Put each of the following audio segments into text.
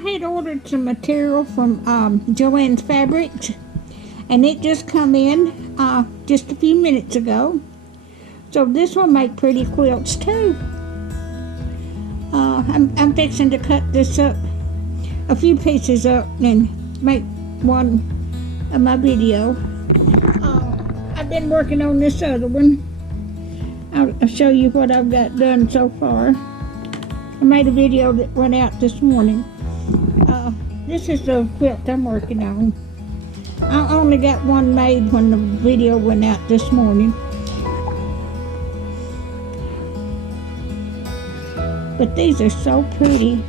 had ordered some material from Joann's Fabrics, and it just come in just a few minutes ago. So this will make pretty quilts too. I'm fixing to cut this up, a few pieces up, and make one of my video. I've been working on this other one. I'll show you what I've got done so far. I made a video that went out this morning. This is the quilt I'm working on. I only got one made when the video went out this morning. But these are so pretty.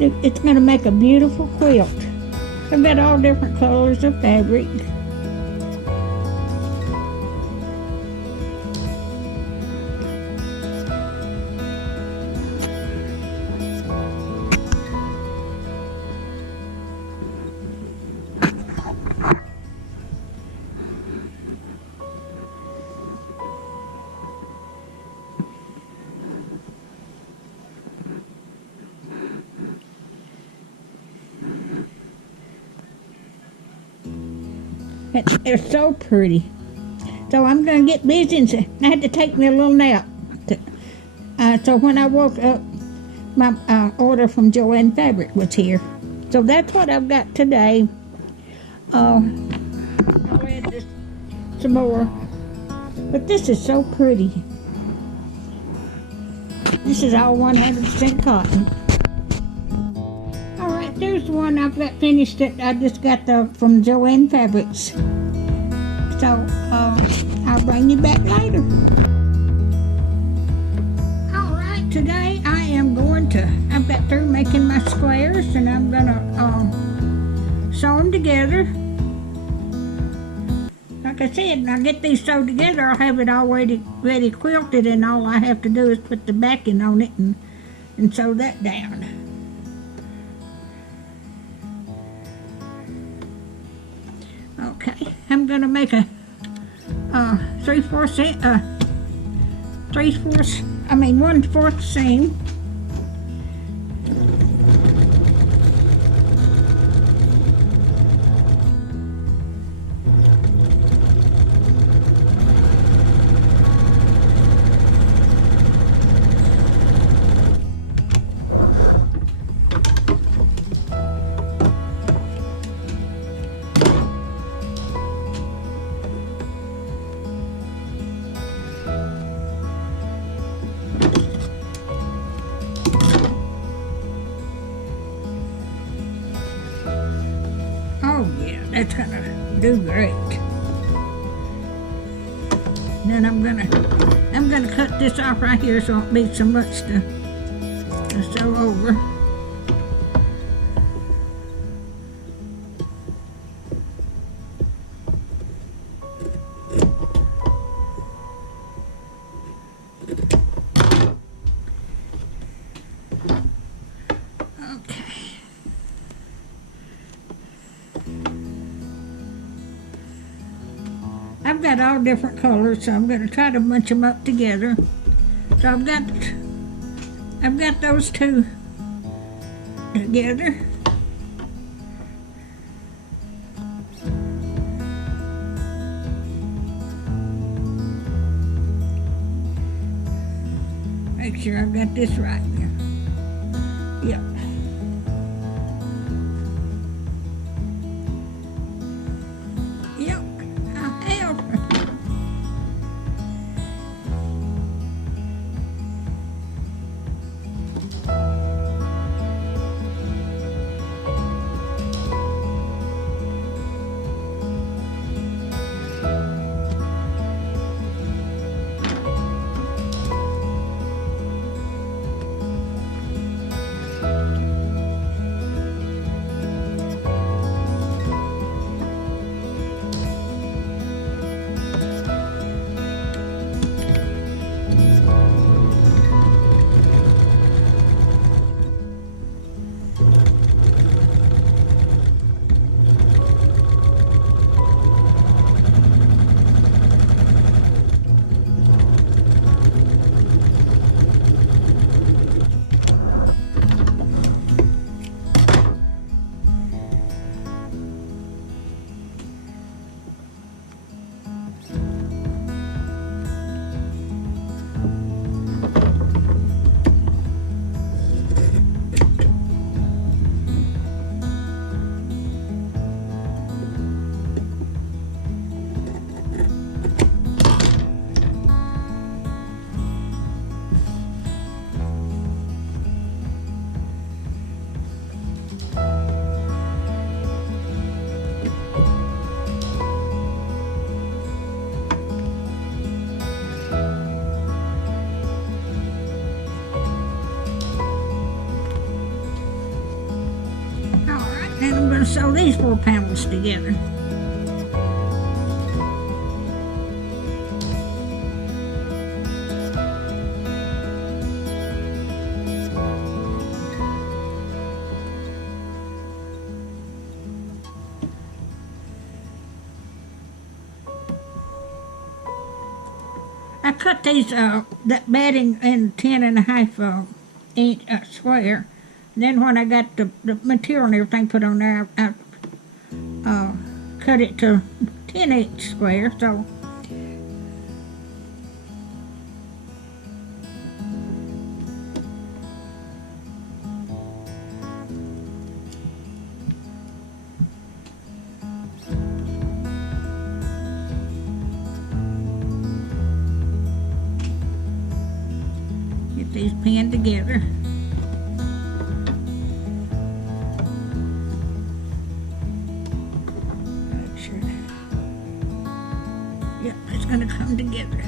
It's going to make a beautiful quilt. I've got all different colors of fabric. They're so pretty. So I'm going to get busy, and I had to take me a little nap. So when I woke up, my order from Joann Fabric was here. So that's what I've got today. I'll add just some more. But this is so pretty. This is all 100% cotton. Alright, there's the one I've got finished. I just got from Joann Fabrics. So, I'll bring you back later. Alright, today I've got through making my squares, and I'm gonna sew them together. Like I said, when I get these sewed together, I'll have it already ready quilted, and all I have to do is put the backing on it and sew that down. Okay, I'm gonna make a 1/4 seam. That's gonna do great. Then I'm gonna cut this off right here so it won't be so much to sew over. I've got all different colors, so I'm going to try to bunch them up together. So I've got those two together. Make sure I've got this right here. Yep. sew these 4 panels together. I cut these that batting in 10.5 inch square. Then when I got the material and everything put on there, I cut it to 10-inch square. So get these pinned together. Make sure. Yep, it's going to come together.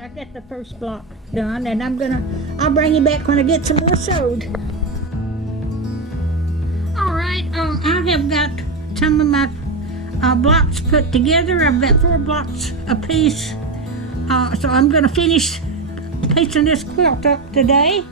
I got the first block done, and I'll bring you back when I get some more sewed. All right, I have got some of my blocks put together. I've got 4 blocks a piece, so I'm going to finish piecing this quilt up today.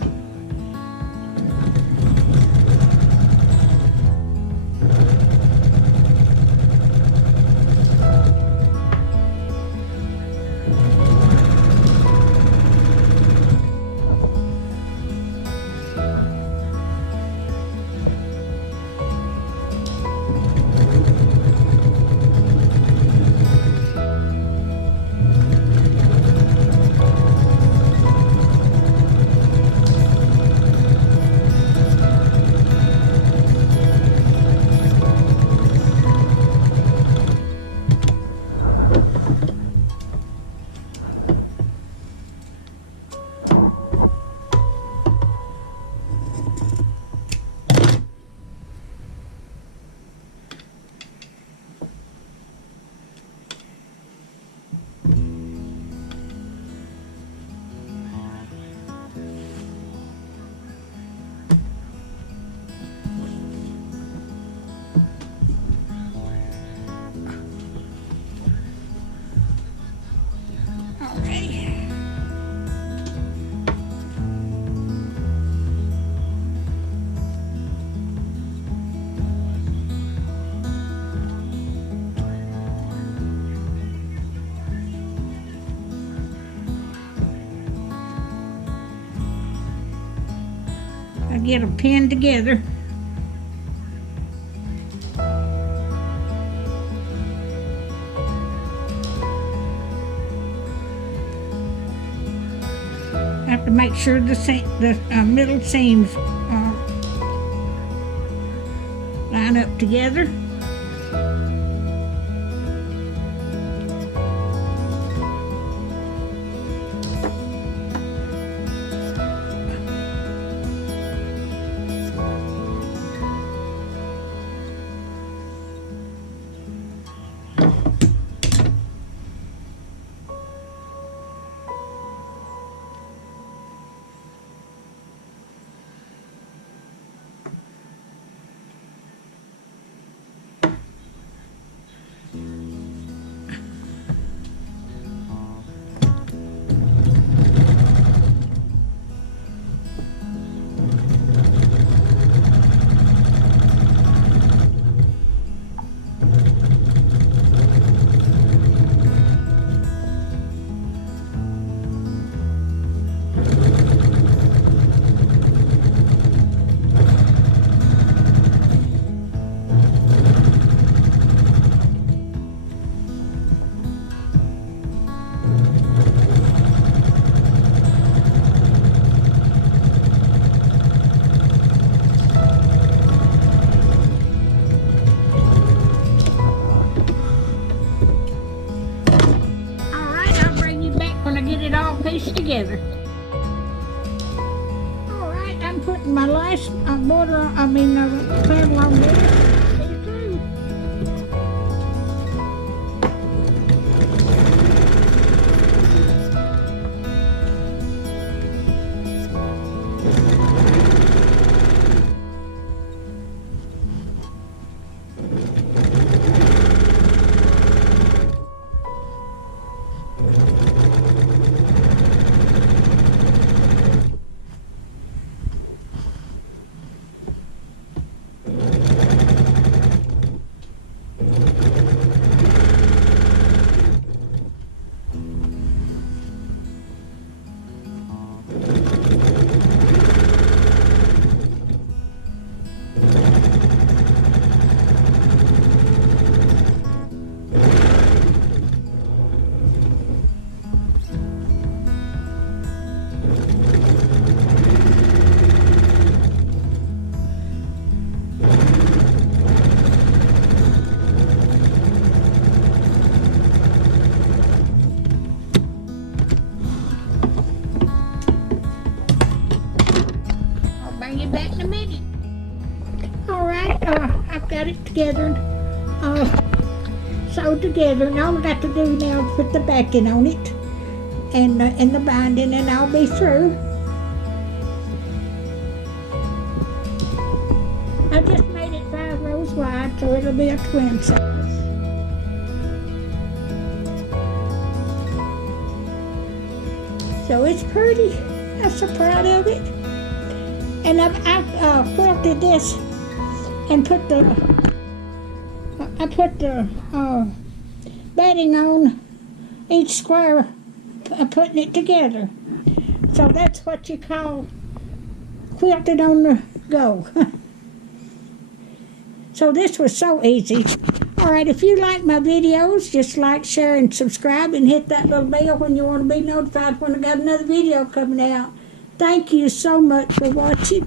I get them pinned together. I have to make sure the middle seams line up together. together. All right, I'm putting my last panel on there. Bring it back in a minute. All right, I've got it together, sewed together, and all I got to do now is put the backing on it and the binding, and I'll be through. I just made it 5 rows wide, so it'll be a twin size. So it's pretty. I'm so proud of it. And I've quilted this and put the batting on each square, putting it together. So that's what you call quilted on the go. So this was so easy. All right, if you like my videos, just like, share, and subscribe, and hit that little bell when you want to be notified when I got another video coming out. Thank you so much for watching.